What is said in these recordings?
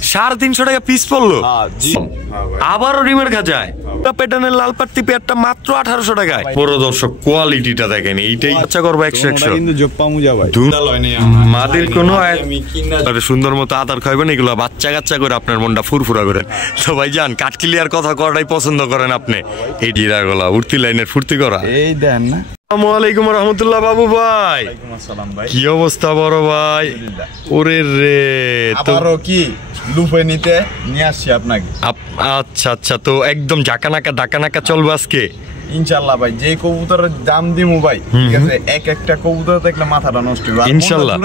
350 টাকা পিস পড়লো। আবারও ডিমের খাঁচায় প্যাটার্নের লাল পাত্তি পেয়ারটা মাত্র 1800 টাকায়। বড় দর্শক কোয়ালিটিটা দেখেন, এইটাই বাচ্চা করবো 100 মাদের কোনো সুন্দর মতো আদার খাইবেন, এগুলো বাচ্চা কাচ্চা করে আপনার মনটা ফুরফুরা করে। তো ভাই যান কাঠকিলিয়ার কথা করাটাই পছন্দ করেন আপনি, এই ডিরাগোলা উঠতি লাইনের ফুর্তি করা। এই দেন না। আসসালামু আলাইকুম রাহমাতুল্লাহ বাবু ভাই। কি অবস্থা বড় ভাই? ওরে রে আবারো কি লুফে নিতে নিয়ে আসছি আপনাকে। আচ্ছা আচ্ছা, তো একদম ডাকানাকা চলবে আজকে ইনশাআল্লাহ ভাই। যে কবুতরের দাম দিমু ভাই, ঠিক আছে, একটা কবুতর দেখলে মাথাটা নষ্ট হবে ইনশাআল্লাহ।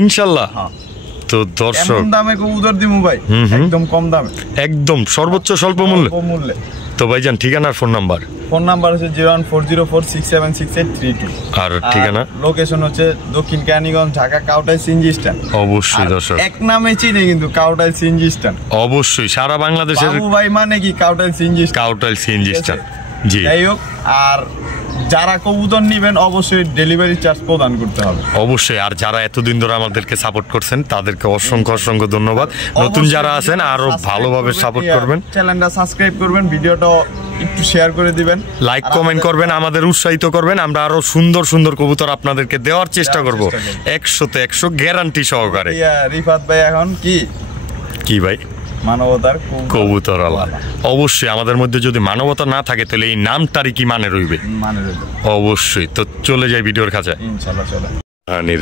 ইনশাআল্লাহ। তো দর্শক দামে কবুতর দিমু ভাই, একদম কম দামে, একদম সর্বোচ্চ স্বল্প মূল্যে। তো ভাইজান ঠিকানা আর ফোন নাম্বার? ফোন নাম্বার হচ্ছে 01404676832। আর ঠিকানা লোকেশন হচ্ছে দক্ষিণ কেরানীগঞ্জ, ঢাকা, কাউটাই সিএনজি স্ট্যান্ড। অবশ্যই দর্শক এক নামে চিনে কিন্তু, কাউটাই সিএনজি স্ট্যান্ড। অবশ্যই সারা বাংলাদেশের বাবু ভাই মানে কি কাউটাই সিএনজি স্ট্যান্ড। জি, যাই হোক, আর যারা কবুতর নিবেন অবশ্যই ডেলিভারি চার্জ প্রদান করতে হবে অবশ্যই। আর যারা এতদিন ধরে আমাদেরকে সাপোর্ট করছেন তাদেরকে অসংখ্য ধন্যবাদ। নতুন যারা আছেন আরো ভালোভাবে সাপোর্ট করবেন, চ্যানেলটা সাবস্ক্রাইব করবেন, ভিডিওটা একটু শেয়ার করে দিবেন, লাইক কমেন্ট করবেন, আমাদের উৎসাহিত করবেন। আমরা আরো সুন্দর কবুতর আপনাদেরকে দেওয়ার চেষ্টা করব 100তে 100 গ্যারান্টি সহকারে। রিফাত ভাই এখন কি ভাই মানবতার কবুতরওয়ালা। অবশ্যই আমাদের মধ্যে যদি মানবতা না থাকে তাহলে এই নামটারই কি মানে রইবে? অবশ্যই। তো চলে যাই ভিডিওর খাঁচায় ইনশাআল্লাহ। চলে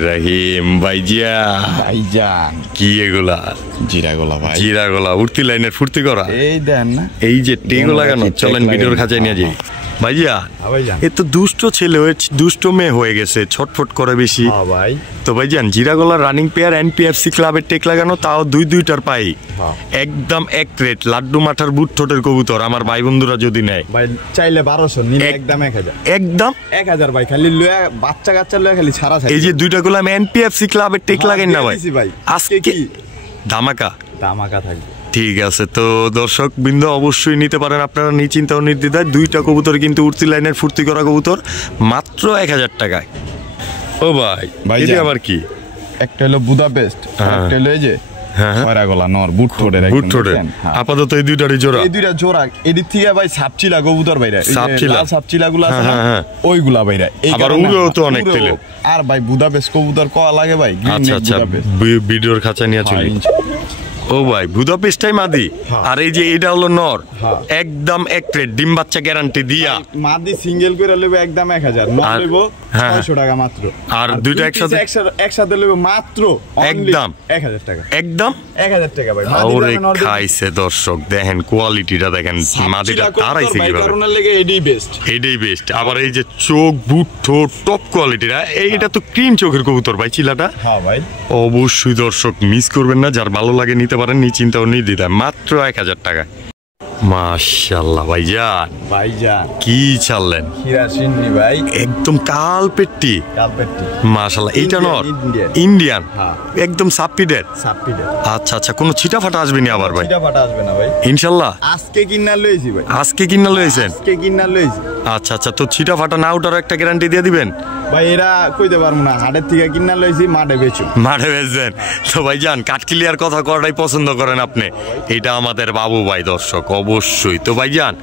রাহিম ভাইজান, কি এগুলা? জিরাগোলা উঠতি লাইনের ফুর্তি করা। এই দেন না, এই যে টেগো লাগানো। চলেন ভিডিওর খাঁচায় নিয়ে যাই। ভাইয়া এ তো দুষ্ট ছেলে, দুষ্ট মেয়ে হয়ে গেছে, ছটফট করে বেশি। তো ভাইজান জিরাগোলা রানিং পেয়ার এনপিএফসি ক্লাবের টেক লাগানো, তাও দুইটার পাই একদম এক রেট। লাড্ডু মাঠার বুট ঠোঁটের কবুতর আমার ভাই বন্ধুরা যদি নেয় ভাই, চাইলে 1200 নিলে একদম 1000, একদম 1000 ভাই। খালি লয়া বাচ্চা কাচ্চা লয়া খালি ছাড়া। এই যে দুইটা গোলাম এনপিএফসি ক্লাবের টেক লাগাই না ভাই, আজকে কি ধামাকা থাকবে। ঠিক আছে, তো দর্শক বৃন্দ অবশ্যই নিতে পারেন আপনারা নিশ্চিন্তা ও নির্দ্বিধায়। দুইটা কবুতর কিন্তু উঠতি লাইনের ফুর্তি করা কবুতর, মাত্র 1000 টাকায়। ও ভাই আবার কি? একটা হলো বুদাপেস্ট, একটা হলো এই যে খয়রাগোলা নর বুট ঠোঁটের। আপাতত এই দুইটারই জোড়া, এই দুইটা জোড়া। এদিক থেকে ভাই সাপচিলা কবুতর বাইরে, সাপচিলা গুলো আছে না, ওইগুলা বাইরে। আবার উড়েও তো অনেক তেলে। আর ভাই বুদাপেস্ট কবুতর কয়া লাগে ভাই। আচ্ছা, ভিডিওর খাঁচা নিয়ে চলি। ও ভাই বুদাপেস্টটাই মাদি, আর এই যে এটা হলো নর, একদম এক রেট, ডিম বাচ্চা গ্যারান্টি দিয়া। মাদি সিঙ্গেল করে লইব একদম 1000, নর লইব 600 টাকা মাত্র। আর দুইটা একসাথে লইব মাত্র একদম 1000 টাকা, একদম 1000 টাকা ভাই। ওরে খাইছে দর্শক, দেখেন কোয়ালিটিটা দেখেন, মাদিটা তারাইছে কিভাবে। কারণ লাগে এটাই বেস্ট। আবার এই যে চোখ, বুট, ঠোঁট টপ কোয়ালিটির। এইটা তো ক্রিম চোখের কবুতর ভাই, চিলাটা। হ্যাঁ ভাই, অবশ্যই দর্শক মিস করবেন না। যার ভালো লাগে নিতে পারেন নিশ্চিন্তা ও নির্দ্বিধায়, মাত্র 1000 টাকা। মাশাআল্লাহ ভাইজান কি চাললেন? হিরাশিন্নি ভাই, একদম কালপেট্টি। মাশাআল্লাহ। এইটা নর ইন্ডিয়ান, একদম সাপ্পিডের। আচ্ছা, কোনো ছিটা ফাটা আসবে না আবার ভাই? ছিটা ফাটা আসবে না ভাই ইনশাআল্লাহ। আজকে কিনা লইছি ভাই, আজকে কিনা লইছি। আচ্ছা, তো ছিটা ফাটা না ওটার একটা গ্যারান্টি দিয়ে দিবেন ভাই? এরা কইতে পারবো না, হাটের থেকে কিনা লইছি, মাঠে বেচবেন। তো ভাইজান কাঠকিলিয়ার কথা করাটাই পছন্দ করেন আপনি, এটা আমাদের বাবু ভাই। দর্শক অবশ্যই। তো ভাইজান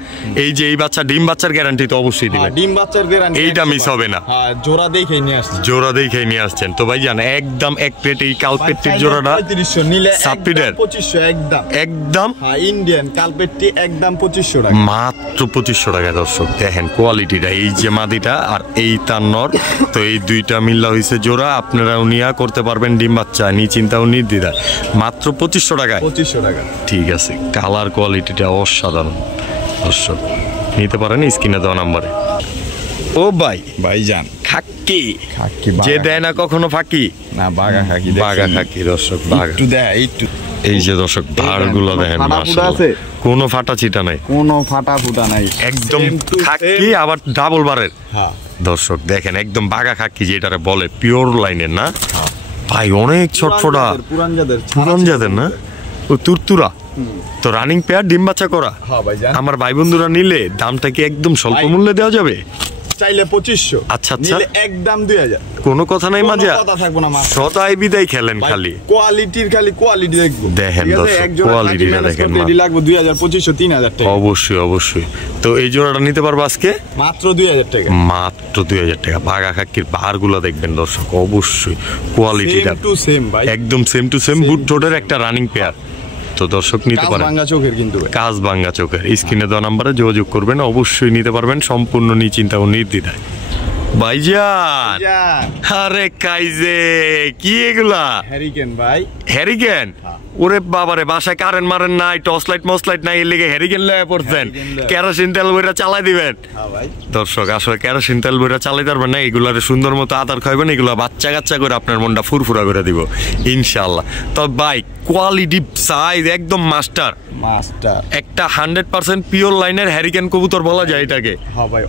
এই যে এই বাচ্চা ডিম বাচ্চার গ্যারান্টি তো অবশ্যই দিবেন? ডিম বাচ্চার গ্যারান্টি, এইটা মিস হবে না। জোড়া দেখেই নিয়ে আসছেন। তো ভাইজান একদম এক প্লেট এই কালপেট্টির জোড়াটা 3500 নিলে, সাপ্পিডের 2500 একদম ইন্ডিয়ান কালপেট্টি একদম 2500 টাকা, মাত্র 2500 টাকা। দর্শক দেখেন কোয়ালিটিটা, এই যে মাদিটা আর এই তার নর, তো এই দুইটা মিল্লা হইছে জোড়া। আপনারাও নিয়া করতে পারবেন ডিম বাচ্চা নিশ্চিন্তাও নির্দ্বিধায়, মাত্র 2500 টাকায়। ঠিক আছে, কালার কোয়ালিটিটা অসাধারণ। দর্শক নিতে পারেন স্ক্রিনে দেওয়া নাম্বারে। ও ভাইজান খাকি যে দেয় না কখনো ফাঁকি না, বাঘা খাকি। দর্শক বাঘা এই যে দর্শক ভাড়গুলো দেখেন, কোনো ফাটা চিটা নাই, কোনো ফাটা ফুটা নাই, একদম খাকি। আবার ডাবল বারের। দর্শক দেখেন একদম বাঘা খাকি যেটারে বলে, পিওর লাইনের না ভাই, অনেক ছটফটা পুরান জাতের না, ও তুরতুরা। তো রানিং পেয়ার ডিম বাচ্চা করা। আমার ভাই বন্ধুরা নিলে দামটা কি একদম স্বল্প মূল্যে দেওয়া যাবে? চাইলে 2500। আচ্ছা আচ্ছা, একদম 2000। কোনো কথা নাই মাঝে, কথা থাকবো না, সদাই বিদায় খেলেন খালি কোয়ালিটির, খালি কোয়ালিটি দেখবো। দেখেন দর্শক, কোয়ালিটিটা দেখেন, লাগবে 2000, 2500, 3000 টাকা। অবশ্যই অবশ্যই। তো এই জোড়াটা নিতে পারবো আজকে মাত্র 2000 টাকা, মাত্র 2000 টাকা। বাঘা খাকির বারগুলো দেখবেন দর্শক, অবশ্যই কোয়ালিটিটা একদম সেম টু সেম, বুট ঠোঁটের একটা রানিং পেয়ার। তো দর্শক নিতে পারেন, কাজ ভাঙ্গা চোখের। স্ক্রিনে দেওয়া নাম্বারে যোগাযোগ করবেন, অবশ্যই নিতে পারবেন সম্পূর্ণ নিশ্চিন্তা ও নির্দ্বিধায়। ভাইজান, আরে কাইজে কি এগুলা? হ্যারিকেন ভাই, হ্যারিকেন। ওরে বাবারে, বাসায় কারেন্ট মারেন নাই, টর্চ লাইট মসলাইট নাই, এর লেগে হ্যারিকেন লয়ে পড়ছেন। কেরোসিন তেল বইরা চালাই দিবেন দর্শক। আসলে কেরোসিন তেল বইরা চালাইতে পারবেন না, এগুলারে সুন্দর মতো আদার খাইবেন, এগুলা বাচ্চা কাচ্চা করে আপনার মনটা ফুরফুরা করে দিব ইনশাআল্লাহ। তো ভাই কোয়ালিটি সাইজ একদম মাস্টার, একটা 100% পিওর লাইনের হ্যারিকেন কবুতর বলা যায় এটাকে। হ্যাঁ ভাই,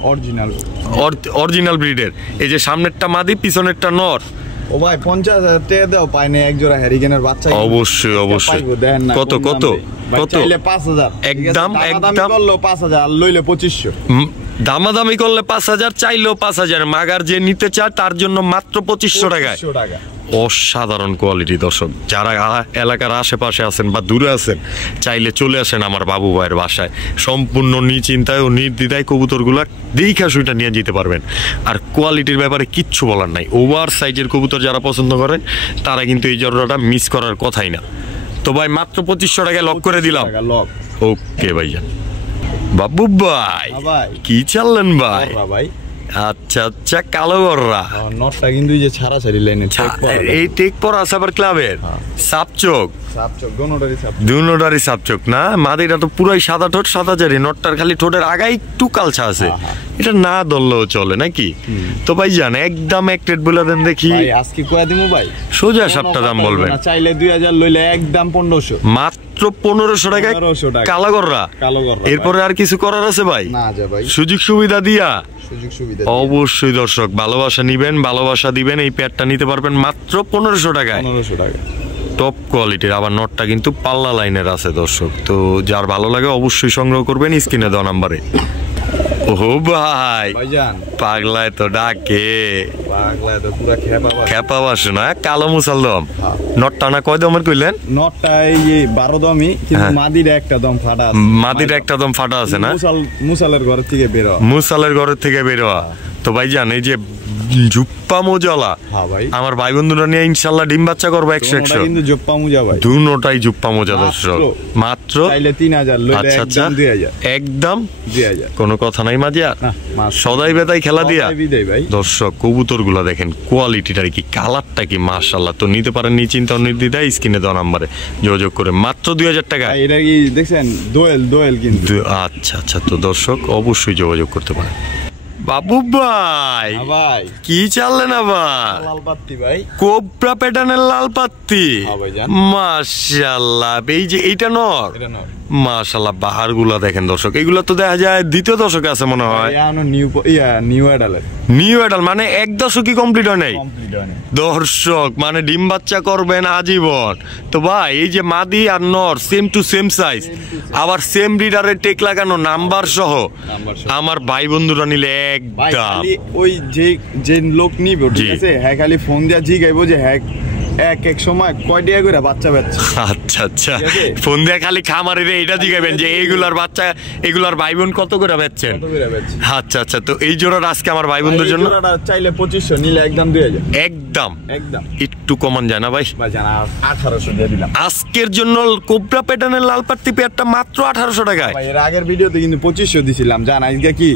অরিজিনাল ব্রিডের। এই যে সামনেরটা মাদি, পিছনেরটা নর। ও ভাই 50,000 টাকা দাও, পাই না এক জোড়া হ্যারিকেনের বাচ্চা। অবশ্যই অবশ্যই। কত কত কত? চাইলে 5000, একদম একদম করলো 5000, লইলে 2500। দামাদামি করলে 5000, চাইলেও 5000। মাগার যে নিতে চায় তার জন্য মাত্র 2500 টাকায়। অসাধারণ কোয়ালিটি দর্শক। যারা এলাকার আশেপাশে আছেন বা দূরে আছেন, চাইলে চলে আসেন আমার বাবু ভাইয়ের বাসায়। সম্পূর্ণ নিশ্চিন্তায় ও নির্দ্বিধায় কবুতরগুলা দেখা শুইটা নিয়ে যেতে পারবেন। আর কোয়ালিটির ব্যাপারে কিচ্ছু বলার নাই। ওভার সাইজের কবুতর যারা পছন্দ করেন তারা কিন্তু এই জোড়াটা মিস করার কথাই না। তো ভাই মাত্র 2500 টাকায় লক করে দিলাম। ওকে ভাইজান। বাবু ভাই কি চাললেন ভাই? আচ্ছা আচ্ছা, কালো গররা নটটা কিন্তু এই যে ছাড়াছাড়ি লাইনে এই টেক পর আছে আবার ক্লাবের সাপচোক, দুনোটারই সাপচোক না। মাদিটা তো পুরাই সাদা ঠোঁট, সাদা জারি। নটটার খালি ঠোঁটের আগায় একটু কালছা আছে, এটা না ধরলেও চলে নাকি? তো ভাই জান একদম এক রেট বলে দেন দেখি। আজকে কয়া দিমু ভাই, সোজা সাপটা দাম বলবেন। চাইলে 2000, লইলে একদম 1500, মাত্র 1500 টাকায় কালো গররা। এরপরে আর কিছু করার আছে ভাই? না যা ভাই, সুযোগ সুবিধা দিয়া অবশ্যই দর্শক ভালোবাসা নিবেন, ভালোবাসা দিবেন। এই প্যাডটা নিতে পারবেন মাত্র 1500 টাকায়। টপ কোয়ালিটির। আবার নটটা কিন্তু পাল্লা লাইনের আছে দর্শক। তো যার ভালো লাগে অবশ্যই সংগ্রহ করবেন স্ক্রিনে দেওয়া নাম্বারে। ও ভাই পাগলায় তো ডাকে, খেপা বাসু না, কালো মুসালদম। নটটা না কয় দমের কইলেন? নটটা এই 12 দমই, কিন্তু মাদির একটা দম ফাটা আছে। মাদির একটা দম ফাটা আছে না? মুসালের ঘর থেকে বের হওয়া, মুসালের ঘর থেকে বের হওয়া। তো ভাই জান এই যে জুপ্পা মোজালা, আমার ভাই বন্ধুরা নিয়ে ইনশাআল্লাহ ডিম বাচ্চা করবো 100। কিন্তু জুপ্পা মোজা ভাই, দুটোটাই জুপ্পা মোজা দর্শক। মাত্র চাইলে 3000, লইলে একদম 2000, একদম 2000। কোনো কথা নাই মাজিয়া, সদাই বেদাই খেলা দিয়া দর্শক। কবুতর গুলা দেখেন কোয়ালিটিটা কি, কালারটা কি মাশাআল্লাহ। তো নিতে পারেন নিশ্চিন্তা নির্দ্বিধায় স্ক্রিনে দেওয়া নাম্বারে যোগাযোগ করে মাত্র 2000 টাকা। এটা কি দেখছেন? দোয়েল কিন্তু। আচ্ছা আচ্ছা, তো দর্শক অবশ্যই যোগাযোগ করতে পারেন। বাবু ভাই কি চাললেন আবার? লাল পাত্তি ভাই, কোবরা প্যাটার্নের লাল পাত্তি। মাশাআল্লাহ। এই যে এইটা নর, মাশাআল্লাহ। বাহার গুলা দেখেন দর্শক, এগুলা তো দেখা যায় দ্বিতীয় দশকে আছে মনে হয়। নিউ অ্যাডাল মানে 1 দশকই কমপ্লিট হয় নাই দর্শক, মানে ডিম বাচ্চা করবেন আজীবন। তো ভাই এই যে মাদি আর নর সেম টু সেম সাইজ, আবার সেম ব্রিডারের টেক লাগানো নাম্বার সহ, আমার ভাই বন্ধুরা নিলে একদম ওই যে লোক নিবে ঠিক আছে, হ্যাঁ খালি ফোন দিয়া জিগাইবো যে হ্যাঁ এক সময় কয় টাকা করে বাচ্চা বেচছে। আচ্ছা আচ্ছা, ফোন দিয়ে খালি খামারে এটা জিগাবেন যে এইগুলার বাচ্চা, এগুলার ভাই বোন কত করে বেচছেন। আচ্ছা আচ্ছা, তো এই জোড়াটা আজকে আমার ভাই বোনদের জন্য চাইলে 2500, নিলে একদম 2000। একদম একটু কমান যায় না ভাই? 1800 দিয়ে দিলাম আজকের জন্য। কোবরা প্যাটার্নের লাল পাত্তি পেয়ারটা মাত্র 1800 টাকায়। এর আগের ভিডিওতে কিন্তু 2500 দিছিলাম, জান আজকে কি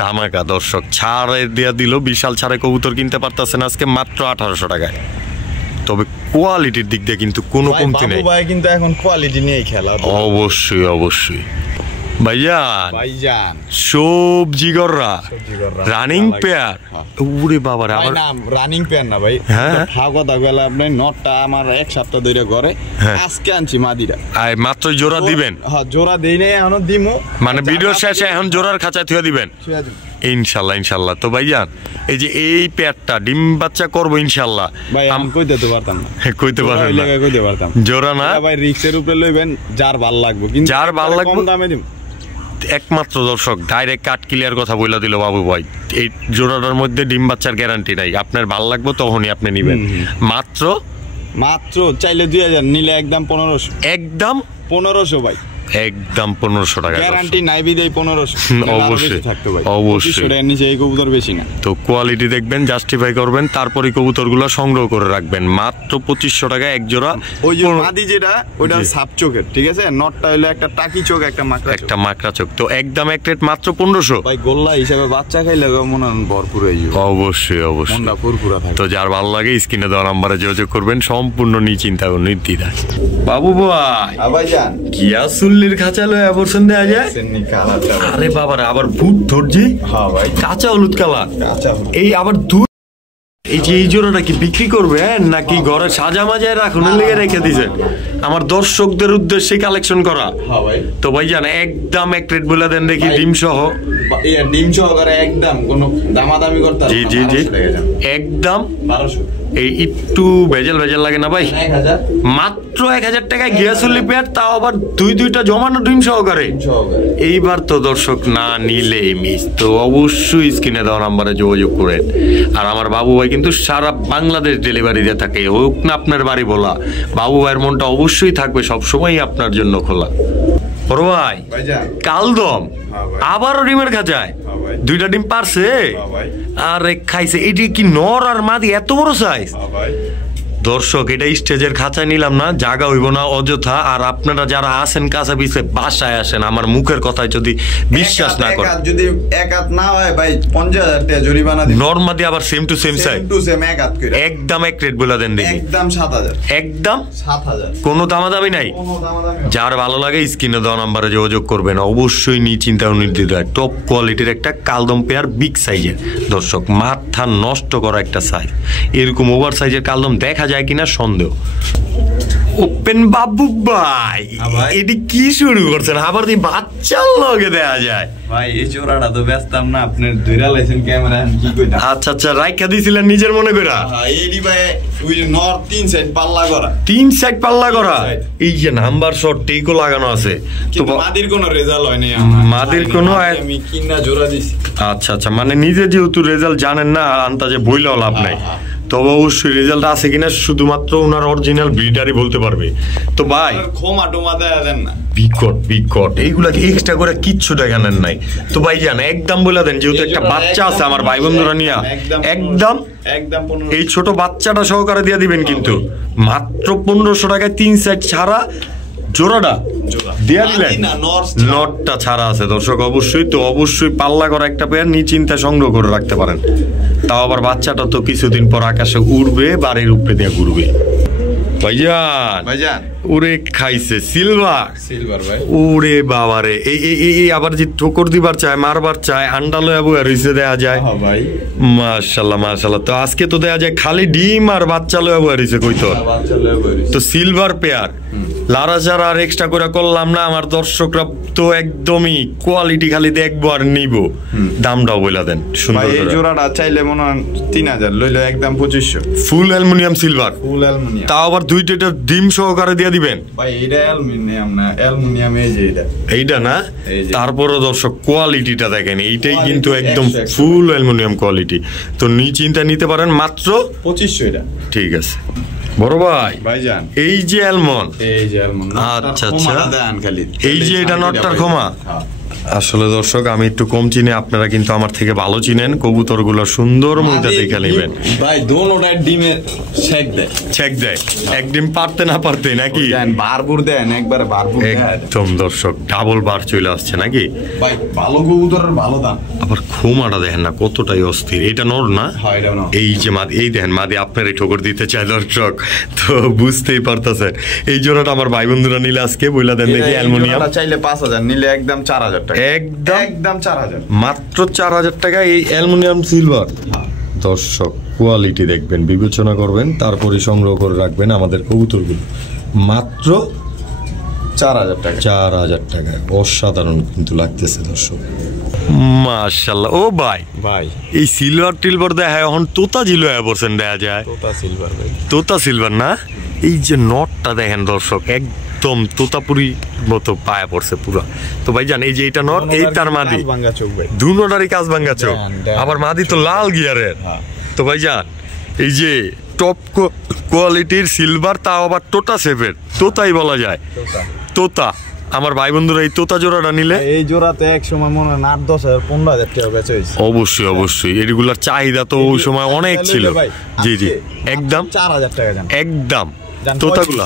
ধামাকা দর্শক। ছাড়ে দিয়ে দিল, বিশাল ছাড়ে কবুতর কিনতে পারতেছেন আজকে মাত্র 1800 টাকায়। তবে কোয়ালিটির দিক দিয়ে কিন্তু কোনো কমতি নেই ভাই, কিন্তু এখন কোয়ালিটি নিয়ে খেলা। অবশ্যই অবশ্যই ভাইজান। সবজি গররা রানিং পেয়ার। ওরে বাবারে, আবার রানিং পেয়ার না ভাই, কথা বলে আপনি। নটটা আমার 1 সপ্তাহ ধরে ঘরে, আজকে আনছি মাদিরা। মাত্র জোড়া দিবেন? হ্যাঁ জোড়া দেই নাই এখনো, দিমু মানে ভিডিও শেষে এখন জোড়ার খাঁচা থুয়া দিবেন ইনশাল্লাহ ইনশাল্লাহ। তো ভাইজান এই যে এই পেয়ারটা ডিম বাচ্চা করবো ইনশাল্লাহ। ভাই আমি কইতে তো পারতাম না, কইতে পারবেন না, কইতে পারতাম। জোড়া না ভাই রিক্সের উপরে লইবেন, যার ভাল লাগবে, কিন্তু যার ভাল লাগবে কম দামে দিম। একমাত্র দর্শক ডাইরেক্ট কাট ক্লিয়ার কথা বলে দিল বাবু ভাই, এই জোড়াটার মধ্যে ডিম বাচ্চার গ্যারান্টি নাই, আপনার ভালো লাগবে তখনই আপনি নেবেন। মাত্র চাইলে 2000, নিলে একদম 1500। একদম 1500 ভাই, একদম 1500 টাকা গ্যারান্টি নাই বিদেই 1500 অবশ্যই থাকতো ভাই, অবশ্যই। এর নিচে এই কবুতর বেশি না। তো কোয়ালিটি দেখবেন, জাস্টিফাই করবেন, তারপরে কবুতরগুলো সংগ্রহ করে রাখবেন। মাত্র 2500 টাকা এক জোড়া। ওই যে মাদি যেটা ওইটা সাপ চোখের, ঠিক আছে, নটটা হলো একটা টাকি চোখ, একটা মাকড়া চোখ। তো একদম এক রেট মাত্র 1500 ভাই। গোল্লা হিসাবে বাচ্চা খাইলে মনে হয় ভরপুর হয়ে যাবে। অবশ্যই অবশ্যই, মনটা পুরপুরা থাকে। তো যার ভালো লাগে স্ক্রিনে দেওয়া নাম্বারে যোগাযোগ করবেন, সম্পূর্ণ নিশ্চিন্তা ও নির্দ্বিধায়। বাবু ভাই, আবাইজান কিয়া সুল্লির খাঁচা লয় অবসর দেয়া যায়। আরে বাবারে, আবার ভূত ধরজি। হ্যাঁ ভাই, কাঁচা হলুদ কালার। আচ্ছা, এই আবার এই যে এই জোড়াটা কি বিক্রি করবেন নাকি ঘরে সাজা মাজায় রাখুন লেগে রেখে দিয়েছেন? আমার দর্শকদের উদ্দেশ্যে কালেকশন করা। হ্যাঁ ভাই। তো ভাই জান একদম এক রেট বলে দেন দেখি, ডিম সহ। ডিম সহকারে একদম কোনো দামাদামি করতে হবে। জি জি জি, একদম 1200। এই একটু ভেজাল লাগে না ভাই? 1000, মাত্র 1000 টাকায় গিয়াসুল্লি পেয়ার, তাও আবার দুইটা জমানো ডিম সহকারে। এইবার তো দর্শক না নিলে মিস, তো অবশ্যই স্ক্রিনে দেওয়া নাম্বারে যোগাযোগ করেন। আর আমার বাবু ভাই কিন্তু সারা বাংলাদেশ ডেলিভারি দিয়ে থাকে, হোক না আপনার বাড়ি বলা, বাবু ভাইয়ের মনটা অবশ্যই থাকবে সবসময় আপনার জন্য খোলা। বড় ভাই, কালদম আবারও ডিমের খাঁচায় দুইটা ডিম পারছে, আরে খাইছে। এটি কি নর আর মাদি এত বড় সাইজ? দর্শক এটা স্টেজের খাঁচায় নিলাম না, জায়গা হইব না অযথা। আর আপনারা যারা আসেন কাছে পিছে বাসায় আসেন, আমার মুখের কথায় যদি বিশ্বাস না করেন, যদি এক হাত না হয় ভাই 50,000 টাকা জরিমানা দিবেন। নরমাদি আবার সেম টু সেম সাইজ, এক হাত করে একদম এক রেট বলে দেন দেখি। একদম 7000, একদম 7000, কোনো দামাদামি নাই। যার ভালো লাগে স্ক্রিনে দেওয়া নাম্বারে যোগাযোগ করবেন, অবশ্যই নিশ্চিন্তা ও নির্দ্বিধায় টপ কোয়ালিটির একটা কালদম পেয়ার, বিগ সাইজের। দর্শক মাথা নষ্ট করা একটা সাইজ, এরকম ওভার সাইজের কালদম দেখা যায় কিনা সন্দেহ। ওপেন বাবু ভাই, এটি কি শুরু করছেন? আবার তুই বাচ্চার লগে দেয়া যায় ভাই? এই জোড়াটা তো ব্যস্তাম না, আপনি ধইরা লাইছেন ক্যামেরা, কি কইতা? আচ্ছা আচ্ছা, রাইখা দিছিলেন নিজের মনে কইরা? হ্যাঁ, এইডি ভাই ওই যে নর 3 সাইড পাল্লা করা, 3 সাইড পাল্লা করা। এই যে নাম্বার শট টেকও লাগানো আছে, তো মাদির কোনো রেজাল্ট হয়নি আমার। মাদির কোনো আমি কিনা জোড়া দিছি। আচ্ছা আচ্ছা, মানে নিজে যেহেতু রেজাল্ট জানেন না, আন্তাজে বইলেও লাভ নাই। তবে অবশ্যই রেজাল্ট আছে কিনা শুধুমাত্র ওনার অরিজিনাল ব্রিডারই বলতে পারবে। তো ভাই ক্ষমা টমা দেন না, বিকট এইগুলাকে এক্সট্রা করে কিচ্ছু টাকা নেন নাই। তো ভাই জান একদম বলে দেন, যেহেতু একটা বাচ্চা আছে আমার ভাই বন্ধুরা নিয়ে, একদম এই ছোট বাচ্চাটা সহকারে দিয়ে দিবেন কিন্তু মাত্র 1500 টাকায় 3 সেট ছাড়া জোড়াটা দিয়া দিলেন, নটটা ছাড়া আছে দর্শক। অবশ্যই তো অবশ্যই পাল্লা করা একটা পেয়ার নিশ্চিন্তে সংগ্রহ করে রাখতে পারেন। তাও আবার বাচ্চাটা তো কিছুদিন পর আকাশে উড়বে, বাড়ির উপরে দিয়ে ঘুরবে। ভাইজান ওরে খাইছে সিলভার ভাই, ওরে বাবারে। এই আবার যে ঠোকর দিবার চায়, মারবার চায়, আন্ডা লয়া বয়া রইছে দেয়া যায় ভাই। মাশাআল্লাহ মাশাআল্লাহ। তো আজকে তো দেয়া যায় খালি ডিম আর বাচ্চা লয়া বয়া রইছে কই তোর। তো সিলভার পেয়ার লারাচারা আর এক্সট্রা করে করলাম না, আমার দর্শকরা তো একদমই কোয়ালিটি খালি দেখবো আর নিব। দামটাও বইলা দেন সুন্দর করে। এই জোড়াটা চাইলে মনে হয় 3000, লইলে একদম 2500। ফুল অ্যালুমিনিয়াম সিলভার, ফুল অ্যালুমিনিয়াম, তাও আবার দুইটা ডিম সহকারে দিয়ে দিবেন ভাই। এটা অ্যালুমিনিয়াম না, অ্যালুমিনিয়াম এই যে এইটা না। তারপরও দর্শক কোয়ালিটিটা দেখেন, এইটাই কিন্তু একদম ফুল অ্যালুমিনিয়াম কোয়ালিটি। তো নিশ্চিন্তে নিতে পারেন মাত্র 2500 এটা। ঠিক আছে বড় ভাই, ভাইজান এই যে অ্যালমন্ড, এই যে অ্যালমন্ড, আচ্ছা আচ্ছা, খালি এই যে এটা নটটার ক্ষমা। আসলে দর্শক আমি একটু কম চিনি, আপনারা কিন্তু আমার থেকে ভালো চিনেন। কবুতরগুলো সুন্দর মইটা দেখে নেবেন ভাই। দোনোটাই ডিমে ছেক দেয়, এক ডিম পারতে না পারতে নাকি বারপুর দেন, একবারে বারপুর একদম দর্শক ডাবল বার চলে আসছে নাকি ভাই। ভালো কবুতরের ভালো দাম। আবার খোমাটা দেখেন না কতটাই অস্থির। এটা নর না? এই যে মাদি, এই দেখেন মাদি আপনার এই ঠোকর দিতে চায় দর্শক, তো বুঝতেই পারতেছেন। এই জোড়াটা আমার ভাই বন্ধুরা নিলে আজকে বইলা দেন দেখি। অ্যালুমিনিয়াম চাইলে 5000, নিলে একদম 4000 টাকা, একদম 4000, মাত্র 4000 টাকা এই অ্যালুমিনিয়াম সিলভার। দর্শক কোয়ালিটি দেখবেন, বিবেচনা করবেন, তারপরে সংগ্রহ করে রাখবেন আমাদের কবুতরগুলো। মাত্র 4000 টাকা, 4000 টাকায় অসাধারণ কিন্তু লাগতেছে দর্শক। মাশাআল্লাহ। ও ভাই এই সিলভার টিলভার দেখা এখন তোতা জিলো পড়ছেন দেখা যায়। তোতা সিলভার ভাই, তোতা সিলভার না? এই যে নটটা দেখেন দর্শক, একদম তোতাপুরি মতো পায়া পড়ছে পুরো। তো ভাইজান এই যে এটা নর, এই তার মাদি, দুনোটারই কাজ ভাঙ্গা চোখ, আবার মাদি তো লাল গিয়ারের। তো ভাইজান এই যে টপ কোয়ালিটির সিলভার, তাও আবার টোটা শেপের, তোতাই বলা যায়, তোতা। আমার ভাই বন্ধুরা এই তোতা জোড়াটা নিলে, এই জোড়াতে এক সময় মনে হয় 8-10,000-15,000 টাকা বেচা হইছে। অবশ্যই অবশ্যই এগুলার চাহিদা তো ওই সময় অনেক ছিল। জি জি, একদম 4,000 টাকা জান, একদম তোতাগুলা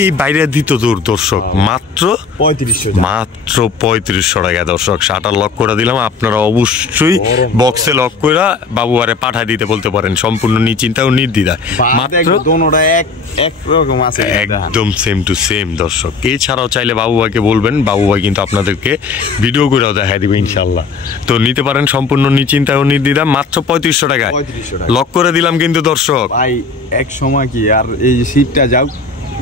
এই বাইরে দিত দূর দর্শক, মাত্র 3500 টাকা দর্শক। শাটার লক করে দিলাম, আপনারা অবশ্যই বক্সে লক করে বাবু আরে পাঠায় দিতে বলতে পারেন, সম্পূর্ণ নিশ্চিন্তা ও নির্দ্বিধায়। মাত্র একরকম আছে, একদম সেম টু সেম দর্শক। এছাড়াও চাইলে বাবু ভাইকে বলবেন, বাবু ভাই কিন্তু আপনাদেরকে ভিডিও করেও দেখাই দিবে ইনশাল্লাহ। তো নিতে পারেন সম্পূর্ণ নিশ্চিন্তা ও নির্দ্বিধায় মাত্র 3500 টাকায় লক করে দিলাম কিন্তু দর্শক। ভাই এক সময় কি আর এই যে সিটটা যাও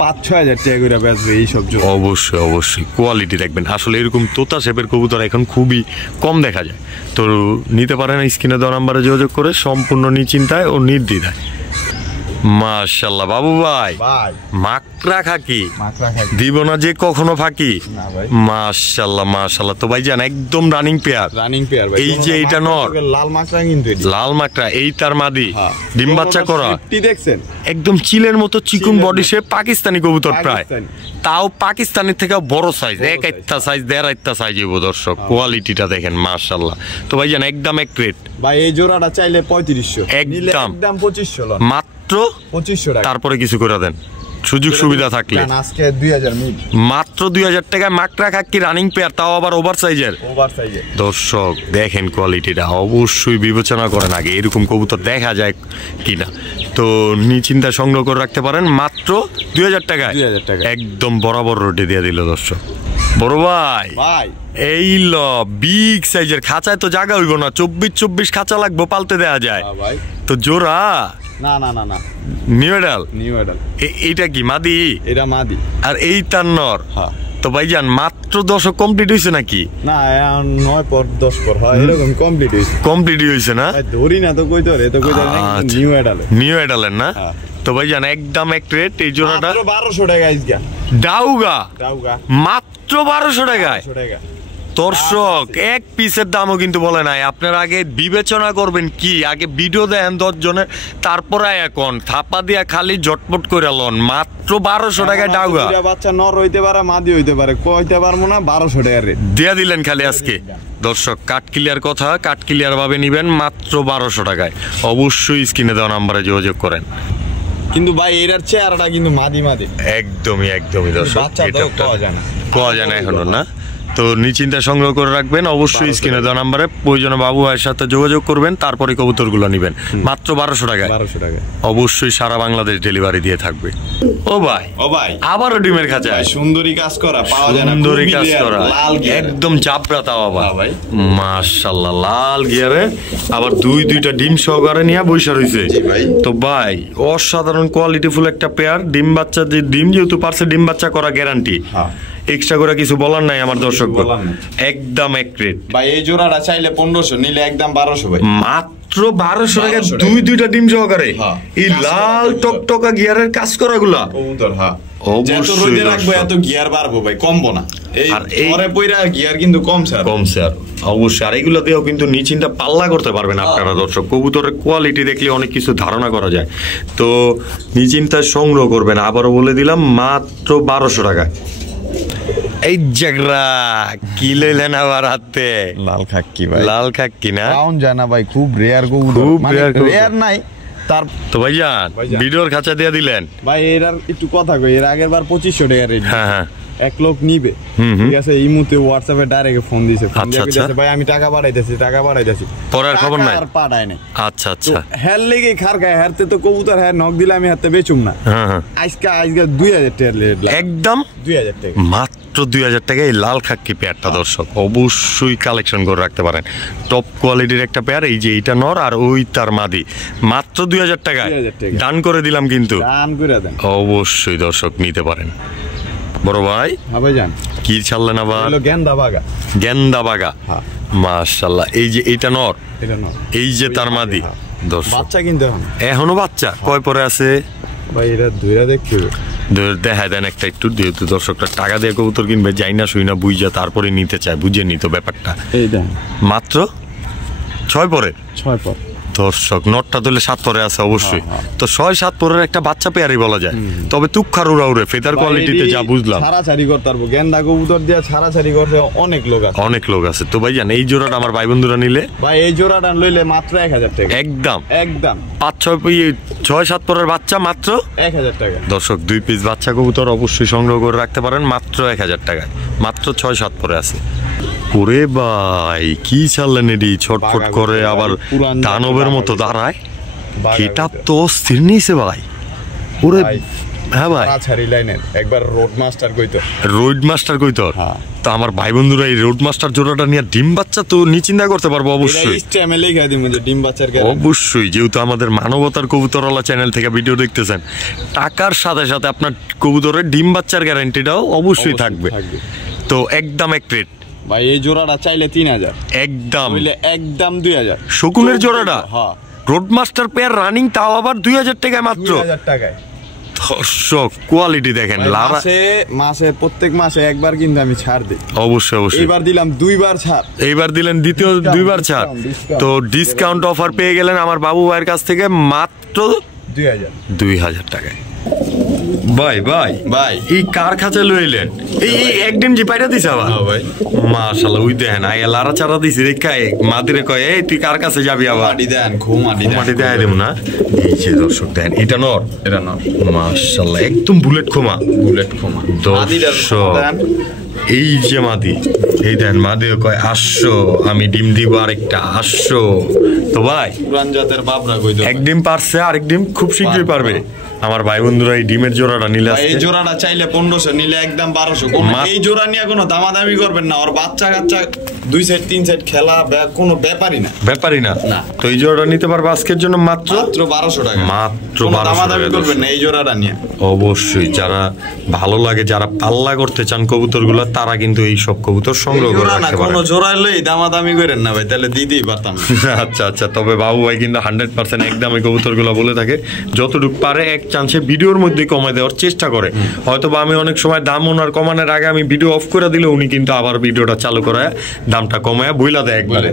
5-6 হাজার টাকা করে বেচবে এইসব। অবশ্যই অবশ্যই কোয়ালিটি দেখবেন, আসলে এরকম তোতা শেপের কবুতর এখন খুবই কম দেখা যায়। তো নিতে পারেন স্ক্রিনে দেওয়া নাম্বারে যোগাযোগ করে সম্পূর্ণ নিশ্চিন্তায় ও নির্দ্বিধায়। মাশাআল্লাহ বাবু ভাই, মাকড়া খাকি দিব না যে কখনো ফাঁকি। মাশাআল্লাহ মাশাআল্লাহ। তো ভাইজান একদম রানিং পেয়ার, এই যে এইটা নর লাল মাকড়া, কিন্তু লাল মাকড়া, এই তার মাদি, ডিম বাচ্চা করা, দেখছেন একদম চিলের মতো চিকুন বডি শেপ, পাকিস্তানি কবুতর প্রায়, তাও পাকিস্তানের থেকে বড় সাইজ, এক একটা সাইজ, দেড় একটা সাইজ হইব দর্শক। কোয়ালিটিটা দেখেন মাশাআল্লাহ। তো ভাইজান একদম এক রেট ভাই, এই জোড়াটা চাইলে 3500, একদম 2500, মাত্র 2500 টাকা, তারপরে কিছু করে দেন সুযোগ সুবিধা থাকলে। আজকে 2000 মিল, মাত্র 2000 টাকায় মাকড়া খাকি রানিং পেয়ার, তাও আবার ওভার সাইজের। দর্শক দেখেন কোয়ালিটিটা, অবশ্যই বিবেচনা করেন আগে এরকম কবুতর দেখা যায় কিনা। তো নিশ্চিন্তা সংগ্রহ করে রাখতে পারেন মাত্র 2000 টাকায়, একদম বরাবর রোডে দিয়ে দিল দর্শক। বড় ভাই এই ল বিগ সাইজের খাঁচায় তো জায়গা হইব না, 24 খাঁচা লাগবো পালতে দেয়া যায়। তো জোড়া না না না না, নিউ এডাল, এইটা কি মাদি? এটা মাদি, আর এই তার নর। তো ভাইজান মাত্র 10 কমপ্লিট হইছে নাকি? না 9 পর 10 পর হয় এরকম কমপ্লিট হইছে না, ধরি না তো কই ধরে, তো কই ধরে নিউ এডালের না। তো ভাইজান একদম এক রেট, এই জোড়াটা 1200 টাকা আইসগা, ডাউগা মাত্র 1200 টাকায় দর্শক। এক পিসের দামও কিন্তু বলে নাই, আপনারা আগে বিবেচনা করবেন কি, আগে ভিডিও দেন 10 জনের, তারপরে এখন থাপা দিয়া খালি জটপট করে লন। মাত্র 1200 টাকায় ডাউগা, বাচ্চা নর হইতে পারে মাদি হইতে পারে, কইতে পারবো না, 1200 টাকা রেট দিয়া দিলেন খালি আজকে দর্শক। কাট ক্লিয়ার কথা, কাট ক্লিয়ার ভাবে নিবেন মাত্র 1200 টাকায়। অবশ্যই স্ক্রিনে দেওয়া নাম্বারে যোগাযোগ করেন। কিন্তু ভাই এটার চেহারাটা কিন্তু মাদি একদমই দর্শক, পাওয়া যায় না এখনো না। তো নিশ্চিন্তা সংগ্রহ করে রাখবেন, অবশ্যই স্ক্রিনে দেওয়া নাম্বারে প্রয়োজনে বাবু ভাইয়ের সাথে যোগাযোগ করবেন, তারপরে কবুতরগুলো নেবেন মাত্র 1200 টাকায়। অবশ্যই সারা বাংলাদেশ ডেলিভারি দিয়ে থাকবে। ও ভাই আবারও ডিমের খাঁচায় সুন্দরী কাজ করা, পাওয়া যায় না, সুন্দরী কাজ করা, একদম চাপড়া, তাও আবার মাশাআল্লাহ লাল গিয়ারে, আবার দুইটা ডিম সহকারে নিয়ে বৈশা রইছে। তো ভাই অসাধারণ কোয়ালিটিফুল একটা পেয়ার, ডিম বাচ্চা, যে ডিম যেহেতু পারছে ডিম বাচ্চা করা গ্যারান্টি, এক্সট্রা করে কিছু বলার নাই আমার দর্শক, একদম এক রেট ভাই। এই জোড়াটা চাইলে 1500, নিলে একদম 1200 ভাই, মাত্র 1200 টাকা দুইটা ডিম সহকারে। এই লাল টকটকা গিয়ারের কাজ করা গুলা কবুতর, অবশ্যই রাখবো, এত গিয়ার বাড়বো ভাই, কমবো না। এই পরে পয়রা গিয়ার কিন্তু কমছে আর অবশ্যই। আর এগুলো দিয়েও কিন্তু নিশ্চিন্তা পাল্লা করতে পারবেন আপনারা দর্শক। কবুতরের কোয়ালিটি দেখলে অনেক কিছু ধারণা করা যায়। তো নিশ্চিন্তা সংগ্রহ করবেন, আবারও বলে দিলাম মাত্র 1200 টাকায়। এই জাগরা কি লইলেন আবার হাতে? লাল খাক্কি ভাই, লাল খাক্কি না, পাউন যায় না ভাই, খুব রেয়ার কবুতর, রেয়ার নাই তার। তো ভাইজান ভিডিওর খাঁচা দিয়ে দিলেন ভাই। এর একটু কথা কই, এর আগের বার 2500 টাকা রেট, হ্যাঁ এক লোক নিবে, ঠিক আছে, এই মুহূর্তে হোয়াটসঅ্যাপে ডাইরেক্ট ফোন দিয়েছে, ভাই আমি টাকা বাড়াইতেছি, পরের খবর নাই, আর পাঠায় নাই। আচ্ছা হের লেগে খার খায়, হারতে তো কবুতর হ্যাঁ নক দিলে আমি হাতে বেচুম না। আজকে 2000 টাকা রেট, একদম 2000 টাকা, মাত্র 2000 টাকা এই লাল খাক্কি পেয়ারটা দর্শক। অবশ্যই কালেকশন করে রাখতে পারেন, টপ কোয়ালিটির একটা পেয়ার। এই যে এইটা নর আর ওই তার মাদি, মাত্র 2000 টাকায় ডান করে দিলাম কিন্তু, ডান করে দেন। অবশ্যই দর্শক নিতে পারেন। বড় ভাই ভাইজান কি ছাড়লেন আবার? গেন্দা বাগা, মাশাআল্লাহ। এই যে এইটা নর, এই যে তার মাদি, বাচ্চা কিন্তু এখনো বাচ্চা, কয় পরে আছে ভাই? এটা ধুইরা দেখতে হবে। দেখা দেন একটা একটু, যেহেতু দর্শকরা টাকা দিয়ে কবুতর কিনবে, যাই না শুই না বুঝা তারপরে নিতে চায়, বুঝে নিত ব্যাপারটা। এই দেন মাত্র 6 পরে। 6 পর দর্শক নটটা তুলে 7 পরে আছে অবশ্যই। তো 6-7 পরের একটা বাচ্চা পেয়ারই বলা যায়। তবে তুক্ষার উড়ে ফেদার কোয়ালিটিতে যা বুঝলাম, ছাড়াছাড়ি করতে পারবো, গেন্দা কবুতর দিয়ে ছাড়াছাড়ি করতে অনেক লোক আছে, অনেক লোক আছে। তো ভাই জান এই জোড়াটা আমার ভাই বন্ধুরা নিলে, ভাই এই জোড়াটা লইলে মাত্র 1000 টাকা একদম। 5-6 5-6 পরের বাচ্চা মাত্র 1000 টাকা। দর্শক 2 পিস বাচ্চা কবুতর অবশ্যই সংগ্রহ করে রাখতে পারেন মাত্র 1000 টাকায়। মাত্র 6-7 পরে আছে। ওরে ভাই কি চাললেন এডি, ছটফট করে আবার দানবের মতো দাঁড়ায়, এটা তো স্থির নিয়েছে ভাই। ওরে হ্যাঁ ভাই, ছাড়ি লাইনের একবার রোড মাস্টার কইতো, রোড মাস্টার কইতো। তো আমার ভাই বন্ধুরা এই রোড মাস্টার জোড়াটা নিয়ে ডিম বাচ্চা তো নিশ্চিন্তা করতে পারবো অবশ্যই, ডিম বাচ্চার অবশ্যই। যেহেতু আমাদের মানবতার কবুতরওয়ালা চ্যানেল থেকে ভিডিও দেখতেছেন, টাকার সাথে সাথে আপনার কবুতরের ডিম বাচ্চার গ্যারান্টিটাও অবশ্যই থাকবে। তো একদম এক রেট ভাই। এই জোড়াটা চাইলে 3000, একদম একদম 2000। শকুনের জোড়াটা রোড মাস্টার পেয়ার রানিং, তাও আবার 2000 টাকায় মাত্র। 2000 টাকায় দর্শক কোয়ালিটি দেখেন। মাসে প্রত্যেক মাসে একবার কিন্তু আমি ছাড় দিই, অবশ্যই অবশ্যই। এবার দিলাম 2 বার ছাড়, এইবার দিলেন দ্বিতীয় 2 বার ছাড়। তো ডিসকাউন্ট অফার পেয়ে গেলেন আমার বাবু ভাইয়ের কাছ থেকে মাত্র 2000 টাকায়। ভাই ভাই ভাই এই কার খাঁচা লইলেন? এই একদিন জি পাইরা দিছ আবার ভাই, মাশাআল্লাহ। ওই দেখেন আগে লারা চারা দিছি দেখায়, মাদিরে কয় এই তুই কার কাছে যাবি আবার? মাটি দেন, মাটি দেয় দেব না। এই যে দর্শক দেন, এটা নর, এটা নর, মাশাআল্লাহ একদম বুলেট খোমা। দর্শক এই যে মাদি, এই দেন মাদি কয় আসো আমি ডিম দিব আরেকটা, আসো। তো ভাই পুরান জাতের বাবরা কইতো, এক ডিম পারছে, আরেক ডিম খুব শীঘ্রই পারবে। আমার ভাই বন্ধুরা এই ডিমের জোড়াটা নিলে, এই জোড়াটা চাইলে 1500, নিলে একদম 1200। এই জোড়া নিয়ে কোনো দামাদামি করবেন না, ওর বাচ্চা কাচ্চা 2 সাইড 3 সাইড খেলা কোনো ব্যাপারই না। তো এই জোড়াটা নিতে পারবে আজকের জন্য মাত্র 1200 টাকা, মাত্র 1200 দামাদামি করবেন না এই জোড়াটা নিয়ে। অবশ্যই যারা ভালো লাগে, যারা পাল্লা করতে চান কবুতরগুলো, তারা কিন্তু এই সব কবুতর সংগ্রহ করে রাখতে পারেন। কোনো জোড়া লই দামাদামি করেন না ভাই, তাহলে দিতেই পারতাম। আচ্ছা আচ্ছা। তবে বাবু ভাই কিন্তু 100% একদম এই কবুতরগুলো বলে থাকে, যতটুকু পারে এক চান্সে ভিডিওর মধ্যে কমায় দেওয়ার চেষ্টা করে। হয়তো বা আমি অনেক সময় দাম ওনার কমানোর আগে আমি ভিডিও অফ করে দিলে উনি কিন্তু আবার ভিডিওটা চালু করে দামটা কমায় বইলা দেয় একবারে,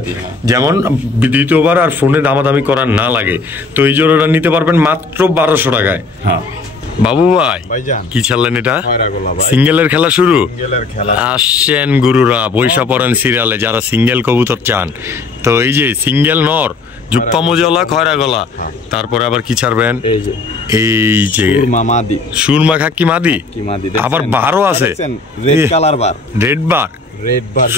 যেমন দ্বিতীয়বার আর ফোনে দামাদামি করার না লাগে। তো এই জোড়াটা নিতে পারবেন মাত্র 1200 টাকায়। বাবু ভাই কি ছাড়লেন এটা? সিঙ্গেলের খেলা শুরু। আসছেন গুরুরা, পয়সা পড়েন সিরিয়ালে যারা সিঙ্গেল কবুতর চান। তো এই যে সিঙ্গেল নর, জুপ্পা মোজলা, খয়রা গলা, তারপরে আবার কি ছাড়বেন? এই যে সুরমা খাকি মাদি, আবার বারও আছে, রেড বার।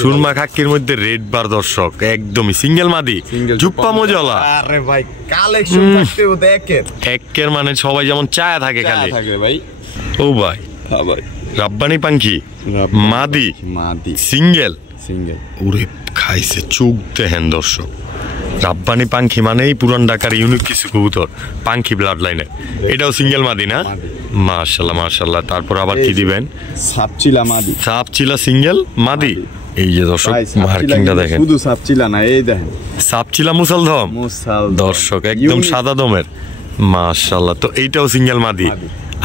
সুরমা খাকির মধ্যে রেড বার। দর্শক একদমই সিঙ্গেল মাদি, জুপ্পা মোজলা। আরে ভাই কালেকশন থাকতে ও দেখেন একের মানে সবাই যেমন চায় থাকে খালি ভাই। ও ভাই হ্যাঁ ভাই, রাব্বানি পাঙ্খি মাদি সিঙ্গেল। ওরে খাইছে চোখ দেখেন দর্শক। রাব্বানি পাঙ্খি মানেই পুরান ঢাকার ইউনিক কিছু কবুতর, পাঙ্খি ব্লাড লাইনে। এটাও সিঙ্গেল মাদি না? মাশাআল্লাহ মাশাআল্লাহ। তারপর আবার কি দিবেন? সাপচিলা সিঙ্গেল মাদি। এই যে দর্শক মার্কিংটা দেখেন, শুধু সাপচিলা না, এই দেখেন সাপচিলা মুসালদম। দর্শক একদম সাদা দমের, মাশাআল্লাহ। তো এইটাও সিঙ্গেল মাদি।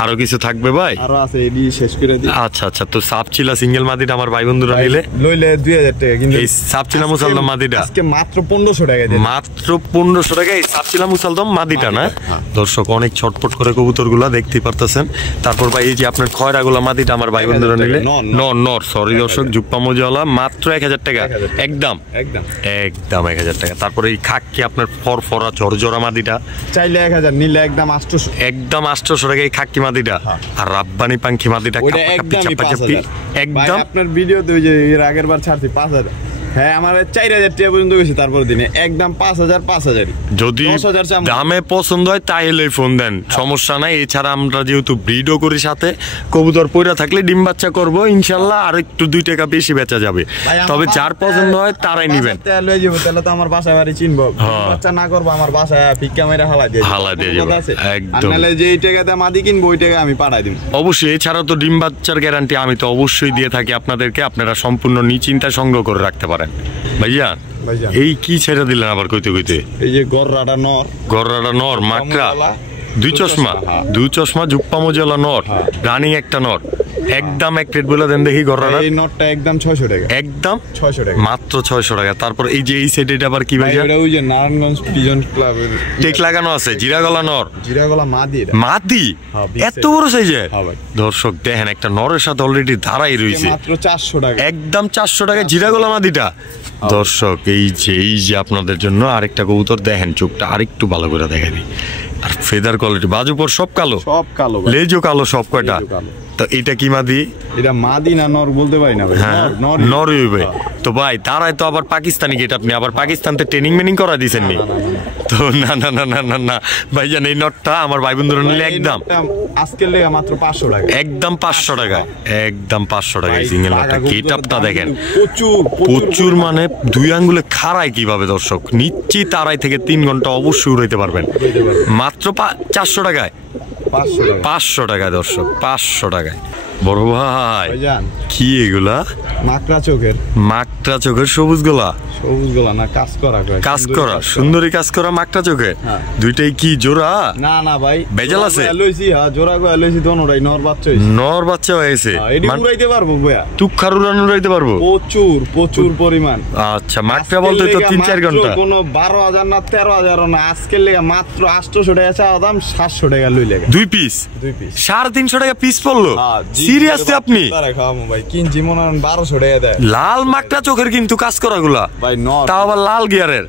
আরো কিছু থাকবে ভাই? আরো আছে, এডি শেষ করে দিই। আচ্ছা আচ্ছা। তো সাপচিলা সিঙ্গেল মাদিটা আমার ভাই বন্ধুরা নিলে লইলে 2000 টাকা, কিন্তু এই সাপচিলা মুসালদম মাদিটা আজকে মাত্র 1500 টাকা দিই, মাত্র 1500 টাকা এই সাপচিলা মুসালদম মাদিটা না? দর্শক অনেক ছটফট করে কবুতরগুলা দেখতেই পারতেছেন। তারপর ভাই এই যে আপনার খয়রাগুলা মাদিটা আমার ভাই বন্ধুরা নিলে নর, সরি দর্শক, জুপ্পা মোজলা, মাত্র 1000 টাকা একদম 1000 টাকা। তারপরে এই খাকি আপনার ফরফরা ঝরঝরা মাদিটা চাইলে 1000, নিলে একদম 800 টাকা এই খাকি মাদিটা। আর রাব্বানি পাঙ্খি মাদিটা একদম আপনার ভিডিওতে ওই যে এর আগের বার ছাড়ছি 5000। হ্যাঁ আমার 4000 টাকা পর্যন্ত গেছে, তারপর দিনে একদম 5000। যদি দামে পছন্দ হয় তাহলে ফোন দেন, সমস্যা নাই। এছাড়া আমরা যেহেতু ব্রিডও করি, সাথে কবুতর পয়রা থাকলে ডিম বাচ্চা করবো ইনশাল্লাহ, আর একটু 2 টাকা বেশি বেচা যাবে। তবে যার পছন্দ হয় তারাই নিবেন। তাহলে তো আমার বাসায় বাড়ি চিনবো, বাচ্চা না করবো আমার বাসায় ফিক্কা মেরে হালা দিয়ে যাবে একদম। যে টাকাতে মাদি কিনবো ওই টাকা আমি পাঠাই দিব অবশ্যই। এছাড়াও তো ডিম বাচ্চার গ্যারান্টি আমি তো অবশ্যই দিয়ে থাকি আপনাদেরকে, আপনারা সম্পূর্ণ নিশ্চিন্তা সংগ্রহ করে রাখতে পারেন। ভাইজান এই কি ছেড়ে দিলেন আবার কইতে? এই যে গররাটা নর মাকড়া দুই চশমা জুপ্পা মজলা নর রানিং একটা নর একদম এক প্লেট বলে দেন দেখি গররাটা এই নটটা একদম 600 টাকা একদম 600 টাকা মাত্র 600 টাকা তারপর এই যে এই সাইডে আবার কি ভাই এটা ওই যে নারায়ণগঞ্জ পিজন ক্লাবের টেক লাগানো আছে জিরাগলা নর জিরাগলা মাদি এটা মাদি এত বড় সাইজের দর্শক দেখেন একটা নরের সাথে অলরেডি দাঁড়াই রয়েছে মাত্র 400 টাকা একদম 400 টাকা জিরাগলা মাদিটা দর্শক এই যে আপনাদের জন্য আরেকটা কবুতর দেখেন চোখটা আরেকটু ভালো করে দেখাই দিই আর ফেদার কোয়ালিটি বাজুপর সব কালো লেজও কালো সব কয়টা তো এটা কি মাদি এটা মাদি না নর বলতে পারি না ভাই নর হইবে তো ভাই তারাই তো আবার পাকিস্তানি গেট আপনি আবার পাকিস্তানতে ট্রেনিং মেনিং করা দিয়েছেন নি তো না না না না না না ভাইজান এই নটটা আমার ভাই বন্ধুরা নিলে একদম আজকের লেগে মাত্র 500 টাকা একদম 500 টাকা একদম 500 টাকা সিঙ্গেল নটটা গেটআপটা দেখেন প্রচুর মানে দুই আঙ্গুলে খাড়ায় কিভাবে দর্শক নিশ্চিত তারাই থেকে 3 ঘন্টা অবশ্যই উড়াইতে পারবেন মাত্র 400 টাকায় 500 টাকায় দর্শক 500 টাকায় বড় ভাই কি এগুলা মাকড়া চোখের সবুজ গোলা না কাজ করা সুন্দরী কাজ করা মাকড়া চোখের দুইটাই কি জোড়া না ভাই বেজাল আছে জোড়া লইছি দোনোটাই নর বাচ্চা হয়েছে উড়াইতে পারবো ভাইয়া টুকখার উড়াইতে পারবো প্রচুর পরিমাণ আচ্ছা মাকড়া বলতে তো 3-4 ঘন্টা কোনো 12,000 না 13,000 না আজকের লেগে মাত্র 800 টাকা চাওয়া দাম 700 টাকা লই লাগে 2 পিস 350 টাকা পিস পড়লো সিরিয়াসলি আপনি ভাই কিনছি মনে হয় 1200 টাকা দেয় লাল মাকড়া চোখের কিন্তু কাজ করা গুলা ভাই নর তাও আবার লাল গিয়ারের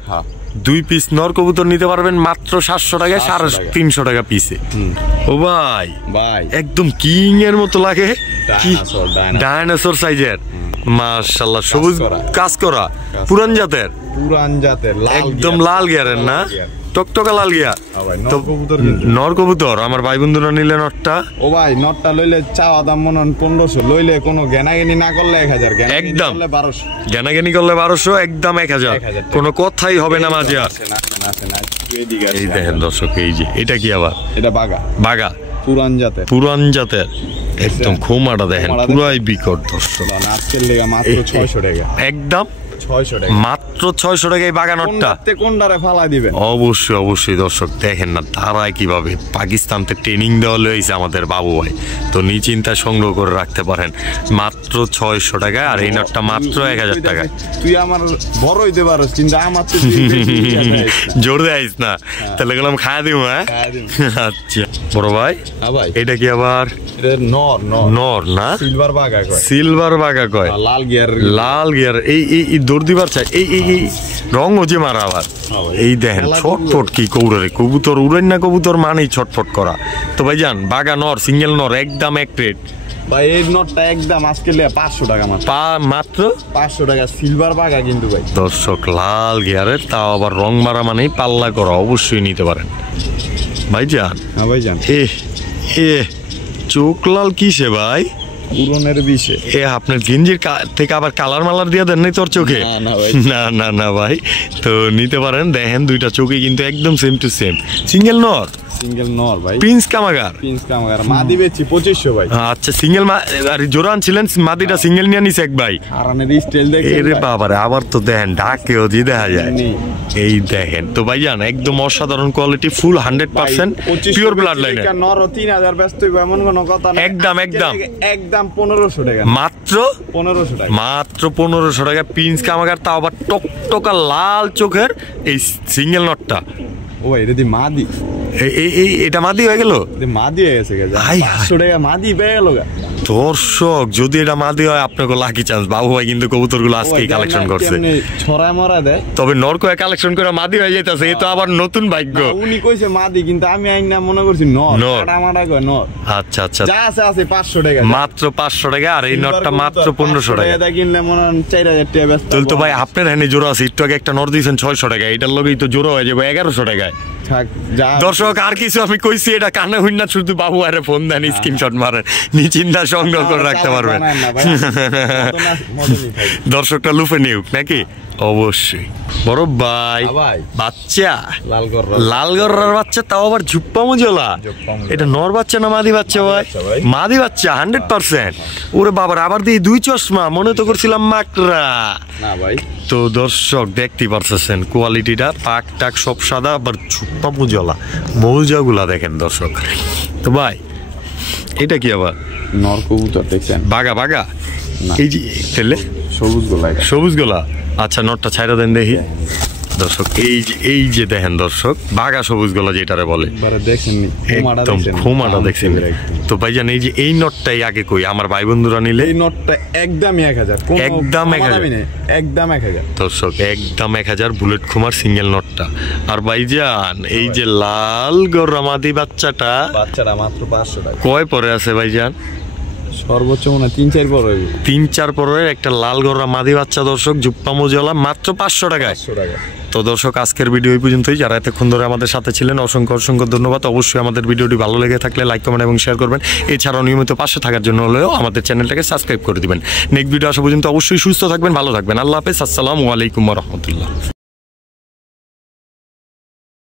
2 পিস নর কবুতর নিতে পারবেন মাত্র 700 টাকায় 350 টাকা পিসে ও ভাই একদম কিং এর মতো লাগে ডাইনোসর সাইজের মাশাআল্লাহ সবুজ কাজ করা পুরান জাতের একদম লাল গিয়ারের না টকটকা লাল গিয়া তো নর কবুতর আমার ভাই বন্ধুরা নিলে নটটা ও ভাই নটটা লইলে চাওয়া দাম মনে হয় 1500 লইলে কোনো জ্ঞানাগিনি না করলে 1000 একদম 1200 জ্ঞানাগিনি করলে 1200 একদম 1000 কোনো কথাই হবে না মাঝে এই দেখেন দর্শক এই যে এটা কি আবার এটা বাগা পুরান জাতের একদম খোমাটা দেখেন পুরাই বিকট দর্শক আজকের লেগা মাত্র 600 টাকা একদম 600 টাকা মাত্র 600 টাকায় বাগানটা কোনটারে ফালাই দিবেন অবশ্যই দর্শক দেখেন না তারাই কিভাবে পাকিস্তানতে ট্রেনিং দেওয়া লইছে আমাদের বাবু ভাই তো নিশ্চিন্তা সংগ্রহ করে রাখতে পারেন মাত্র 600 টাকা আর এই নটটা মাত্র 1000 টাকা তুই আমার বড় হইতে পারস কিন্তু আমার তো জোর দেইস না তাহলে গেলাম খাওয়া দিমু আচ্ছা বড় ভাই এটা কি আবার নর না সিলভার বাগা কয় লাল গিয়ার এই দৌড় দিবার চাই এই রং ও যে মারা আবার এই দেখেন ছটফট কি কৌড়ে কবুতর উড়েন না কবুতর মানেই ছটফট করা তো ভাই যান বাগা নর সিঙ্গেল নর একদম এক প্লেট ভাই এই নটটা একদম আজকে 500 টাকা মাত্র 500 টাকা সিলভার বাগা কিন্তু ভাই দর্শক লাল গিয়ারের তাও আবার রং মারা মানেই পাল্লা করা অবশ্যই নিতে পারেন ভাইজান এ চোখ লাল কিসে ভাই পুরনের বিষে আপনার গেঞ্জির থেকে আবার কালার মালার দিয়ে দেন নাই তোর চোখে না ভাই তো নিতে পারেন দেখেন দুইটা চোখে কিন্তু একদম সেম টু সেম সিঙ্গেল নর ভাই প্রিন্স কামাগার মাদি বেচি 2500 ভাই আচ্ছা সিঙ্গেল আর জোড়া আনছিলেন মাদিটা সিঙ্গেল নিয়ে নিছে এক ভাই হারানের স্টাইল দেখেন এরে বাবারে আবার তো দেখেন ঢাকেও জি দেখা যায় এই দেখেন তো ভাইজান একদম অসাধারণ কোয়ালিটি ফুল 100% পিওর ব্লাড লাইনের নর 3000 ব্যস্ত হইব এমন কোনো কথা না একদম 1500 টাকা মাত্র 1500 টাকা প্রিন্স কামাগার তাও আবার টকটকা লাল চোখের এই সিঙ্গেল নটটা ও এটা দি মাদি এটা মাদি হয়ে গেল মাদি হয়ে গেছে 500 টাকা মাদি পেয়ে গেল দর্শক যদি এটা মাদি হয় আপনাকে লাকি চান্স বাবু ভাই কিন্তু কবুতর গুলো আজকেই কালেকশন করছে ছড়া মরা দেয় তবে নরকয়ে কালেকশন করে মাদি হয়ে যাইতাছে এই তো আবার নতুন ভাগ্য উনি কইছে মাদি কিন্তু আমি আইনা মনে করছি নর কাটামাটা কয় নর আচ্ছা যা আছে 500 টাকা মাত্র 500 টাকা আর এই নটটা মাত্র 1500 টাকা এটা কিনলে মনে হয় 4000 টাকা ব্যস্ত তো ভাই আপনার এখানে জোড়া আছে একটু আগে একটা নর দিয়েছেন 600 টাকা এটার লগেই তো জোড়া হয়ে যাবে 1100 টাকায় দর্শক আর কিছু আমি কইছি এটা কানে হইন না শুধু বাবু আরে ফোন দেন স্ক্রিনশট মারেন নিচিন্তা সংগ্রহ করে রাখতে পারবেন দর্শকটা লুফে নিউক নাকি অবশ্যই বড় ভাই বাচ্চা লালগড়ার বাচ্চা তাও আবার ঝুপ্পা মুজলা এটা নর বাচ্চা না মাদি বাচ্চা ভাই মাদি বাচ্চা 100% ওরে বাবার আবার দিয়ে 2 চশমা মনে তো করছিলাম মাকড়া না ভাই তো দর্শক দেখতে পারছেন কোয়ালিটিটা পাক টাক সব সাদা আবার ঝুপ্পা জুপ্পা মুজলা মৌজাগুলা দেখেন দর্শক। তো ভাই এটা কি আবার নর কবুতর দেখছেন? বাগা বাগা এই যে তেলে সবুজ গোলা, সবুজ গোলা। আচ্ছা নটটা ছাইরা দেন দেখি দর্শক। এই যে দেখেন দর্শক বাগা সবুজ গোলা যেটারে বলে, একদম খোমাটা দেখছেন। তো ভাইজান এই যে এই নটটাই আগে কই আমার ভাই বন্ধুরা নিলে, এই নটটা একদম 1000, একদম 1000, একদম 1000 দর্শক, একদম 1000 বুলেট খোমার সিঙ্গেল নটটা। আর ভাইজান এই যে লাল গরমাদি বাচ্চাটা মাত্র 500 টাকা। কয় পরে আছে ভাইজান? সর্বোচ্চ মনে হয় 3-4 পর হইব। 3-4 পরের একটা লাল গররা মাদি বাচ্চা দর্শক, জুপ্পা মোজলা, মাত্র 500 টাকায়। তো দর্শক আজকের ভিডিও এই পর্যন্তই। যারা এতক্ষণ ধরে আমাদের সাথে ছিলেন অসংখ্য অসংখ্য ধন্যবাদ। অবশ্যই আমাদের ভিডিওটি ভালো লেগে থাকলে লাইক কমেন্ট এবং শেয়ার করবেন। এছাড়াও নিয়মিত পাশে থাকার জন্য হলেও আমাদের চ্যানেলটাকে সাবস্ক্রাইব করে দিবেন। নেক্সট ভিডিও আসা পর্যন্ত অবশ্যই সুস্থ থাকবেন, ভালো থাকবেন। আল্লাহ হাফেজ, আসসালামু আলাইকুম ওয়া রাহমাতুল্লাহ।